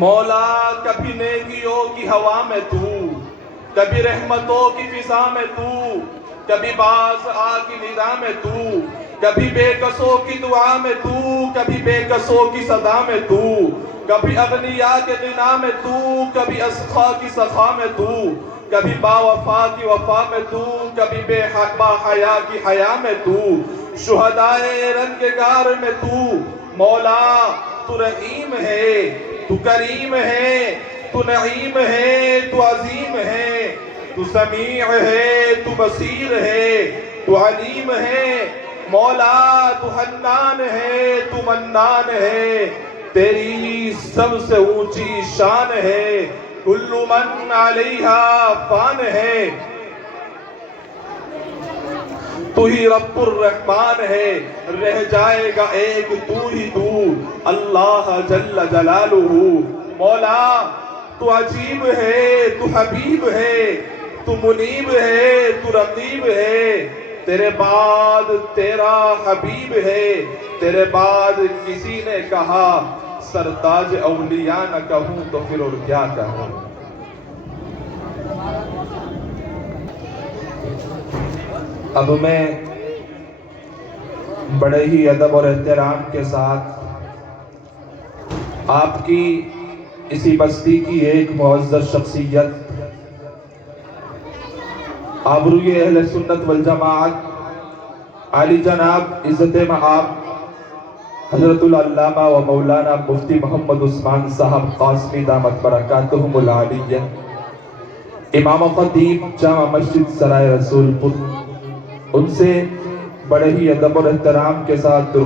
مولا کبھی نیکیوں کی ہوا میں تو، کبھی رحمتوں کی فضا میں تو، کبھی باز آ کی ندا میں تو، کبھی بے کسوں کی دعا میں تو، کبھی بے کسوں کی صدا میں تو، کبھی اغنیاء کے غنا میں تو، کبھی اسخا کی سخا میں تو، کبھی با وفا کی وفا میں تو، کبھی با حیا کی حیا میں تو، شہدائے رنگار میں تو۔ مولا تو رحیم ہے، تو کریم ہے، تو نعیم ہے، تو عظیم ہے، تو سمیع ہے، تو بصیر ہے، تو علیم ہے۔ مولا تو حنان ہے، تو منان ہے، تیری سب سے اونچی شان ہے، کل من علیہا فان ہے۔ تو ہی رب الرحمن ہے، رہ جائے گا ایک تو ہی تو، اللہ جل جلالہ۔ مولا تو عجیب ہے، تو حبیب ہے، تو منیب ہے، تو رقیب ہے، تیرے بعد تیرا حبیب ہے۔ تیرے بعد کسی نے کہا سرتاج اولیاء نہ کہوں تو پھر اور کیا کہوں۔ اب میں بڑے ہی ادب اور احترام کے ساتھ آپ کی اسی بستی کی ایک معزز شخصیت، آبروئے اہل سنت والجماعت، عالی جناب عزت مآب حضرت العلامہ و مولانا مفتی محمد عثمان صاحب قاسمی دامت برکاتہم العالیہ، امام و خطیب جامع مسجد سرائے رسول پور، ان سے بڑے ہی ادب اور احترام کے ساتھ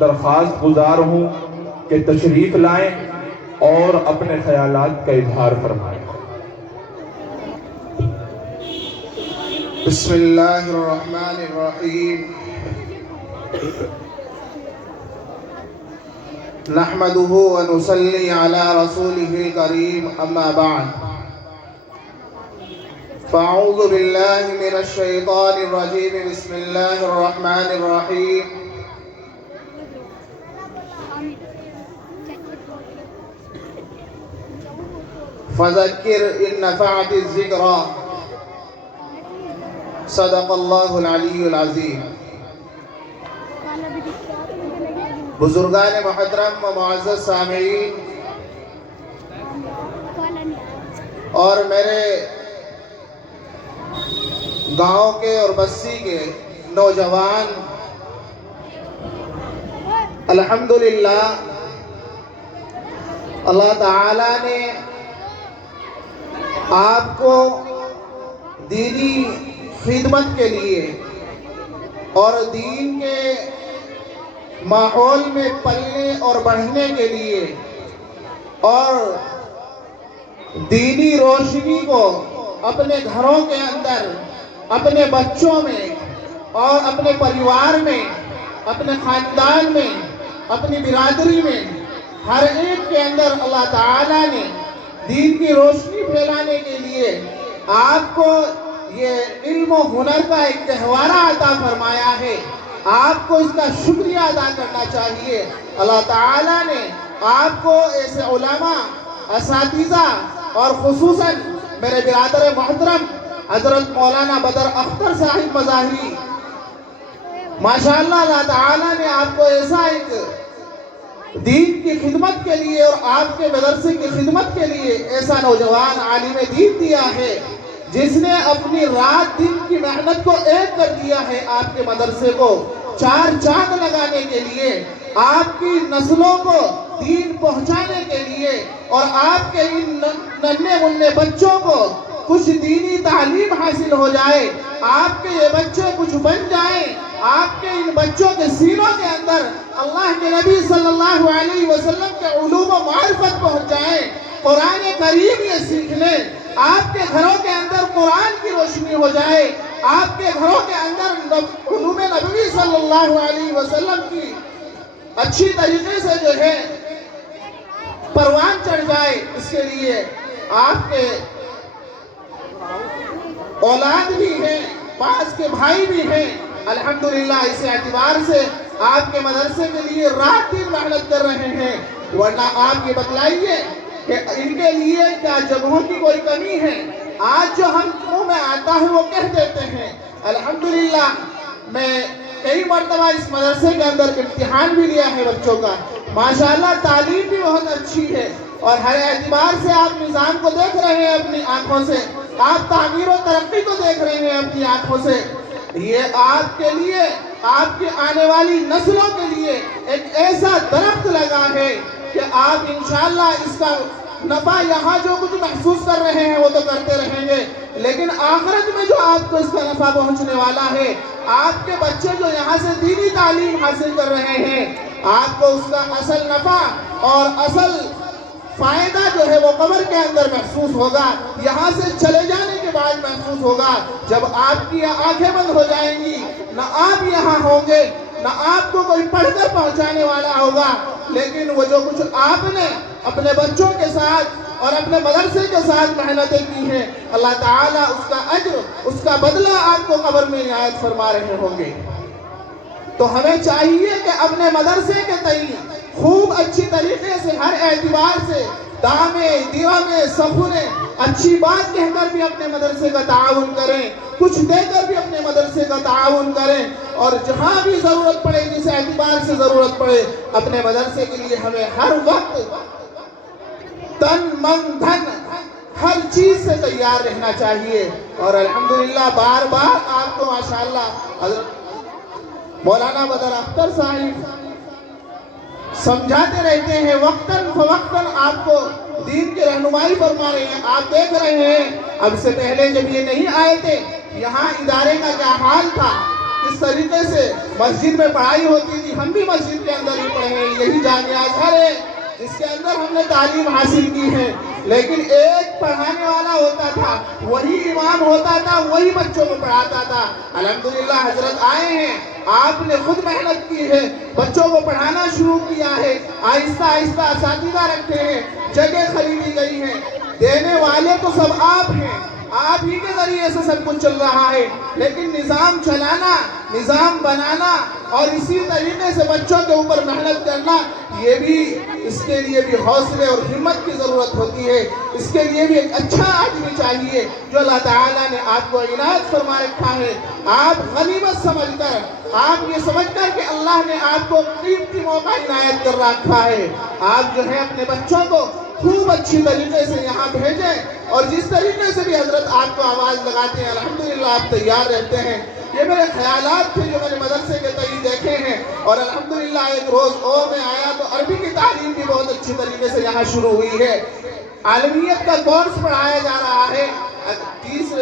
درخواست گزار ہوں کہ تشریف لائیں اور اپنے خیالات کا اظہار فرمائیں۔ بسم اللہ الرحمن الرحیم، نحمده ونصلي على رسوله الكريم، اما بعد فاعوذ باللہ من الشیطان الرجیم، بسم اللہ الرحمن الرحیم۔ فذکر ان نفعت الذکریٰ، صدق اللہ العلی العظیم۔ بزرگان محترم و معزز سامعین اور میرے گاؤں کے اور بستی کے نوجوان، الحمدللہ اللہ تعالیٰ نے آپ کو دینی خدمت کے لیے اور دین کے ماحول میں پلنے اور بڑھنے کے لیے اور دینی روشنی کو اپنے گھروں کے اندر، اپنے بچوں میں اور اپنے پریوار میں، اپنے خاندان میں، اپنی برادری میں، ہر ایک کے اندر اللہ تعالیٰ نے دین کی روشنی پھیلانے کے لیے آپ کو یہ علم و ہنر کا ایک گہوارہ عطا فرمایا ہے۔ آپ کو اس کا شکریہ ادا کرنا چاہیے۔ اللہ تعالیٰ نے آپ کو ایسے علماء، اساتذہ اور خصوصاً میرے برادر محترم حضرت مولانا بدر اختر صاحب مظاہری، ماشاءاللہ اللہ تعالیٰ نے آپ کو ایسا ایک دین کی خدمت کے لیے اور آپ کے مدرسے کی خدمت کے لیے ایسا نوجوان عالم دین دیا ہے جس نے اپنی رات دن کی محنت کو ایک کر دیا ہے، آپ کے مدرسے کو چار چاند لگانے کے لیے، آپ کی نسلوں کو دین پہنچانے کے لیے اور آپ کے ان ننھے منھے بچوں کو کچھ دینی تعلیم حاصل ہو جائے، آپ کے یہ بچے کچھ بن جائیں، آپ کے ان بچوں کے سینوں کے اندر اللہ کے نبی صلی اللہ علیہ وسلم کے علوم و معرفت پہنچ جائیں، قرآن کریم یہ سیکھ لیں، آپ کے گھروں کے اندر قرآن کی روشنی ہو جائے، آپ کے گھروں کے اندر علوم نبوی صلی اللہ علیہ وسلم کی اچھی طریقے سے جو ہے پروان چڑھ جائے، اس کے لیے آپ کے اولاد بھی ہیں، پاس کے بھائی بھی ہیں، الحمدللہ اس اعتبار سے آپ کے مدرسے کے لیے رات دن محنت کر رہے ہیں۔ ورنہ آپ یہ بتلائیے کہ ان کے لیے کیا جگہوں کی کوئی کمی ہے؟ آج جو ہم منہ میں آتا ہے وہ کہہ دیتے ہیں۔ الحمدللہ میں کئی مرتبہ اس مدرسے کے اندر امتحان بھی لیا ہے بچوں کا، ماشاءاللہ تعلیم بھی بہت اچھی ہے، اور ہر اعتبار سے آپ نظام کو دیکھ رہے ہیں اپنی آنکھوں سے، آپ تعمیر و ترقی کو دیکھ رہے ہیں اپنی آنکھوں سے۔ یہ آپ کے لیے، آپ کے آنے والی نسلوں کے لیے ایک ایسا درخت لگا ہے کہ آپ انشاءاللہ اس کا نفع یہاں جو کچھ محسوس کر رہے ہیں وہ تو کرتے رہیں گے، لیکن آخرت میں جو آپ کو اس کا نفع پہنچنے والا ہے، آپ کے بچے جو یہاں سے دینی تعلیم حاصل کر رہے ہیں، آپ کو اس کا اصل نفع اور اصل فائدہ جو ہے وہ قبر کے اندر محسوس ہوگا، یہاں سے چلے جانے کے بعد محسوس ہوگا، جب آپ کی آنکھیں بند ہو جائیں گی، نہ آپ یہاں ہوں گے، نہ آپ کو کوئی پڑھ کر پہنچانے والا ہوگا، لیکن وہ جو کچھ آپ نے اپنے بچوں کے ساتھ اور اپنے مدرسے کے ساتھ محنتیں کی ہیں، اللہ تعالیٰ اس کا اجر، اس کا بدلہ آپ کو قبر میں عنایت فرما رہے ہوں گے۔ تو ہمیں چاہیے کہ اپنے مدرسے کے تئیں خوب اچھی طریقے سے ہر اعتبار سے دامے دیوامے سخنے اچھی بات کہہ کر بھی اپنے مدرسے کا تعاون کریں، کچھ دے کر بھی اپنے مدرسے کا تعاون کریں، اور جہاں بھی ضرورت پڑے، جس اعتبار سے ضرورت پڑے، اپنے مدرسے کے لیے ہمیں ہر وقت تن من دھن ہر چیز سے تیار رہنا چاہیے۔ اور الحمدللہ بار بار آپ کو ماشاءاللہ حضرت مولانا بدر اختر صاحب سمجھاتے رہتے ہیں، وقتاً فوقتاً آپ کو دین کی رہنمائی فرما رہے ہیں۔ آپ دیکھ رہے ہیں اب سے پہلے جب یہ نہیں آئے تھے، یہاں ادارے کا کیا حال تھا، اس طریقے سے مسجد میں پڑھائی ہوتی تھی، ہم بھی مسجد کے اندر ہی پڑھے ہیں، یہی جامعہ ازہر ہے جس کے اندر ہم نے تعلیم حاصل کی ہے، لیکن ایک پڑھانے والا ہوتا تھا، وہی امام ہوتا تھا، وہی بچوں کو پڑھاتا تھا۔ الحمدللہ حضرت آئے ہیں، آپ نے خود محنت کی ہے، بچوں کو پڑھانا شروع کیا ہے، آہستہ آہستہ اساتذہ رکھے ہیں، جگہ خریدی گئی ہیں، دینے والے تو سب آپ ہیں، آپ ہی کے ذریعے سے سب کچھ چل رہا ہے، لیکن نظام چلانا، نظام بنانا اور اسی طریقے سے بچوں کے اوپر محنت کرنا، یہ بھی اس کے لیے بھی حوصلے اور ہمت کی ضرورت ہوتی ہے، اس کے لیے بھی ایک اچھا آدمی چاہیے جو اللہ تعالیٰ نے آپ کو عنایت فرما رکھا ہے۔ آپ غنیمت سمجھ کر، آپ یہ سمجھ کر کہ اللہ نے آپ کو قیمتی موقع عنایت کر رکھا ہے، آپ جو ہے اپنے بچوں کو خوب اچھی طریقے سے یہاں بھیجیں، اور جس طریقے سے بھی حضرت آپ کو آواز لگاتے ہیں الحمدللہ آپ تیار رہتے ہیں۔ یہ میرے خیالات تھے جو میں نے مدرسے کے تئیں دیکھے ہیں، اور الحمدللہ ایک روز اور میں آیا تو عربی کی تعلیم بھی بہت اچھی طریقے سے یہاں شروع ہوئی ہے، عالمیت کا کورس پڑھایا جا رہا ہے، 30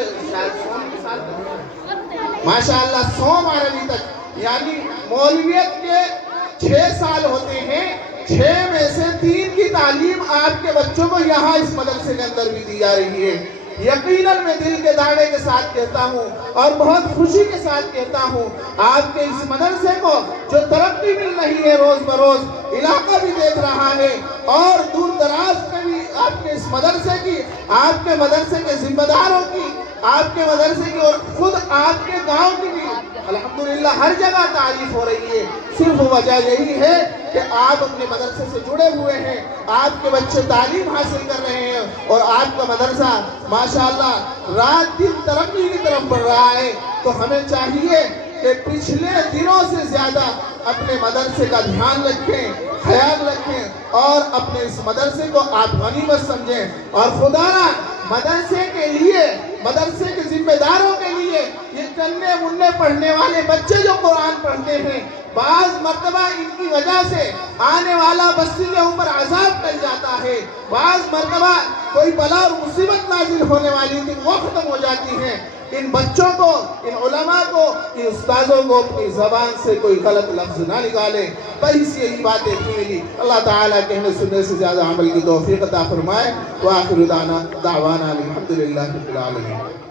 ماشاءاللہ 100 عربی تک، یعنی مولویت کے 6 سال ہوتے ہیں، 6 میں سے 3 کی تعلیم آپ کے بچوں کو یہاں اس مدرسے کے اندر بھی دی جا رہی ہے۔ یقیناً میں دل کے دعوے کے ساتھ کہتا ہوں اور بہت خوشی کے ساتھ کہتا ہوں، آپ کے اس مدرسے کو جو ترقی مل رہی ہے روز بروز، علاقہ بھی دیکھ رہا ہے، اور دور دراز میں بھی آپ کے اس مدرسے کی، آپ کے مدرسے کے ذمہ داروں کی، آپ کے مدرسے کی اور خود آپ کے گاؤں کی بھی الحمدللہ ہر جگہ تعریف ہو رہی ہے۔ صرف وجہ یہی ہے کہ آپ اپنے مدرسے سے جڑے ہوئے ہیں، آپ کے بچے تعلیم حاصل کر رہے ہیں، اور آپ کا مدرسہ ماشاءاللہ رات دن ترقی کی طرف بڑھ رہا ہے۔ تو ہمیں چاہیے کہ پچھلے دنوں سے زیادہ اپنے مدرسے کا دھیان رکھیں، خیال رکھیں، اور اپنے اس مدرسے کو آپ غنیمت سمجھیں، اور خدا را مدرسے کے لیے، مدرسے کے ذمہ داروں کے لیے، یہ کنے مننے پڑھنے والے بچے جو قرآن پڑھتے ہیں، بعض مرتبہ ان کی وجہ سے آنے والا بستی کے اوپر عذاب ٹل جاتا ہے، بعض مرتبہ کوئی بلا اور مصیبت نازل ہونے والی تھی وہ ختم ہو جاتی ہیں۔ ان بچوں کو، ان علماء کو، ان استاذوں کو اپنی زبان سے کوئی غلط لفظ نہ نکالیں، بس یہی باتیں تھی میری۔ اللہ تعالیٰ کہنے سننے سے زیادہ عمل کی توفیق عطا فرمائے۔ وآخر دعوانا الحمدللہ رب العالمین۔